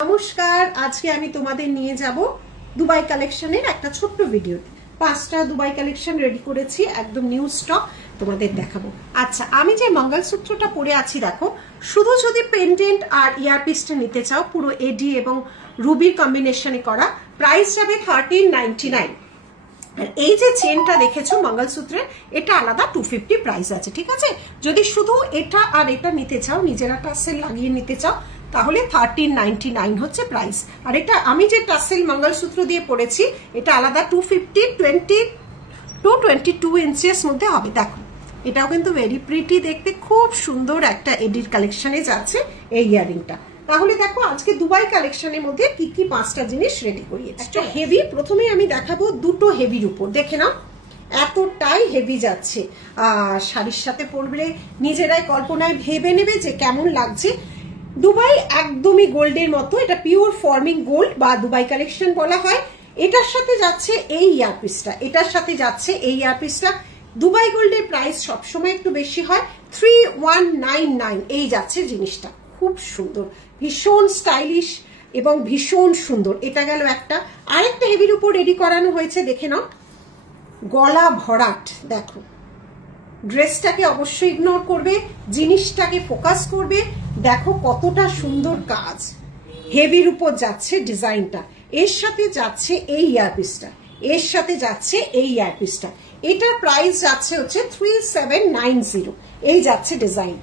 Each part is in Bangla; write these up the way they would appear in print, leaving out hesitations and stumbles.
নমস্কার, আজকে আমি তোমাদের নিয়ে যাব দুবাই কালেকশনের একটা ছোট্ট ভিডিও। 5টা দুবাই কালেকশন রেডি করেছি, একদম নিউ স্টক তোমাদের দেখাবো। আচ্ছা, আমি যে মঙ্গলসূত্রটা পরে আছি দেখো, শুধু যদি পেন্ডেন্ট আর ইয়ারপিসটা নিতে চাও, পুরো এডি এবং রুবির কম্বিনেশনে করা, প্রাইস যাবে 1399। আর এই যে চেনটা দেখেছো মঙ্গলসূত্রে, এটা আলাদা 250 প্রাইস আছে, ঠিক আছে? যদি শুধু এটা আর এটা নিতে চাও, নিজেরা টাসেল লাগিয়ে নিতে চাও, তাহলে 1399 হচ্ছে প্রাইস। আর এটা আমি যে টাসেল মঙ্গলসূত্র দিয়ে পড়েছি, এটা আলাদা 250, 20 to 22 ইঞ্চেস মধ্যে হবে। দেখো, এটাও কিন্তু ভেরি প্রিটি দেখতে, খুব সুন্দর একটা এডির কালেকশনে যাচ্ছে এই ইয়ারিংটা। তাহলে দেখো আজকে দুবাই কালেকশনের মধ্যে কি কি 5টা জিনিস রেডি করিয়েছি। একটা হেভি, প্রথমে আমি দেখাবো দুটো হেভির উপর, দেখে নাও এতটাই হেভি যাচ্ছে। শাড়ির সাথে পরলে নিজেরাই কল্পনায় ভেবে নেবে যে কেমন লাগছে। দুবাই একদমই গোল্ডের মতো, এটা পিওর ফর্মিং গোল্ড বা দুবাই কালেকশন বলা হয়। এটার সাথে যাচ্ছে এই ইয়ারপিসটা, এটার সাথে যাচ্ছে এই ইয়ারপিসটা। দুবাই গোল্ডের প্রাইস সবসময় একটু বেশি হয়, 3199 এই যাচ্ছে জিনিসটা। খুব সুন্দর, ভীষণ স্টাইলিশ এবং ভীষণ সুন্দর। এটা গেল একটা। আরেকটা হেভির উপর রেডি করানো হয়েছে, দেখে নাও, গলা ভরাট। দেখো, ড্রেসটাকে অবশ্যই ইগনোর করবে, জিনিসটাকে ফোকাস করবে। দেখো কতটা সুন্দর কাজ, হেভির উপর যাচ্ছে ডিজাইনটা, এর সাথে যাচ্ছে এই ইয়ারপিসটা, এর সাথে যাচ্ছে এই ইয়ারপিসটা। এটার প্রাইস যাচ্ছে হচ্ছে 3790, এই যাচ্ছে ডিজাইন।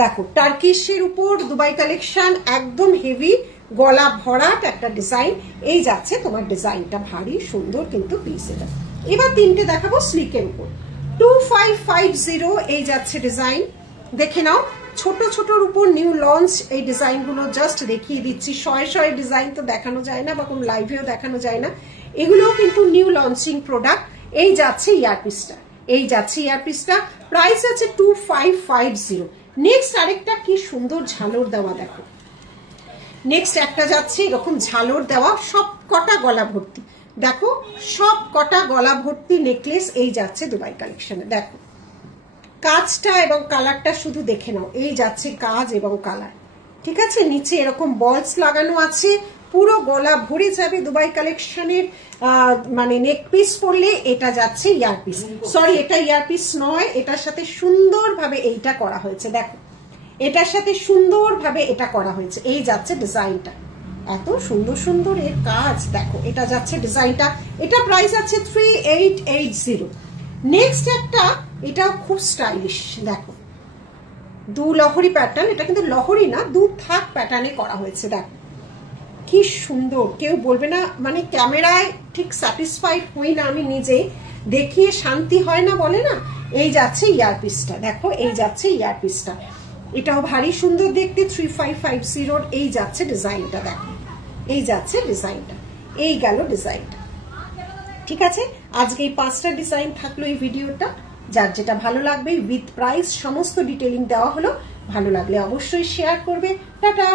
দেখো, টার্কিশের উপর দুবাই কালেকশন, একদম হেভি গলা ভরাট একটা ডিজাইন, এই যাচ্ছে তোমার ডিজাইনটা, ভারী সুন্দর কিন্তু পিস এটা। এবার তিনটে দেখাবো স্লিকের উপর, 2550 এই যাচ্ছে ডিজাইন। দেখে নাও, ছোট ছোটর উপর নিউ লঞ্চ এই ডিজাইন গুলো জাস্ট দেখিয়ে দিচ্ছি। শয়ে শয়ে ডিজাইন তো দেখানো যায় না, বা কোনো লাইভেও দেখানো যায় না, এগুলোও কিন্তু নিউ লঞ্চিং প্রোডাক্ট। এই যাচ্ছে ইয়ারপিসটা, এই যাচ্ছে ইয়ারপিসটা, প্রাইস আছে 2550। নেক্সট আরেকটা কি সুন্দর ঝালর দেওয়া, দেখো, নেক্সট একটা যাচ্ছে এরকম ঝালর দেওয়া, সব কটা গলা ভর্তি। দেখো, সব কটা গলা ভর্তি নেকলেস, এই যাচ্ছে দুবাই কালেকশনে। দেখো কাজটা এবং কালারটা শুধু দেখে নাও, এই যাচ্ছে কাজ এবং কালার, ঠিক আছে? নিচে এরকম বলস লাগানো আছে, পুরো গলা ভরে যাবে দুবাই কালেকশনের। মানে নেক পিস পরলে এটা যাচ্ছে ইয়ারপিস, সরি এটা ইয়ারপিস নয়, এটার সাথে সুন্দরভাবে এইটা করা হয়েছে। দেখো, এটার সাথে সুন্দরভাবে এটা করা হয়েছে, এই যাচ্ছে ডিজাইনটা, এত সুন্দর সুন্দর এর কাজ। দেখো, এটা যাচ্ছে ডিজাইনটা, এটা প্রাইস আছে 3880। নেক্সট একটা, এটা খুব স্টাইলিশ, দেখো, দু লহরি প্যাটার্ন, এটা কিন্তু লহরি না, দু থাক প্যাটার্নে করা হয়েছে। দেখো কি সুন্দর, কেউ বলবে না, মানে ক্যামেরায় ঠিক স্যাটিসফাইড হই না আমি নিজে, দেখিয়ে শান্তি হয় না বলে না। এই যাচ্ছে ইয়ারপিসটা, দেখো এই যাচ্ছে ইয়ারপিসটা, এটাও ভারী সুন্দর দেখতে, 3550 এই যাচ্ছে ডিজাইনটা। দেখো, এই যাচ্ছে ডিজাইনটা, এই গেল ডিজাইনটা, ঠিক আছে? আজকে এই 5টা ডিজাইন থাকলো এই ভিডিওটা। যার যেটা ভালো লাগবে উইথ প্রাইস সমস্ত ডিটেইলিং দেওয়া হলো, ভালো লাগলে অবশ্যই শেয়ার করবে। টাটা।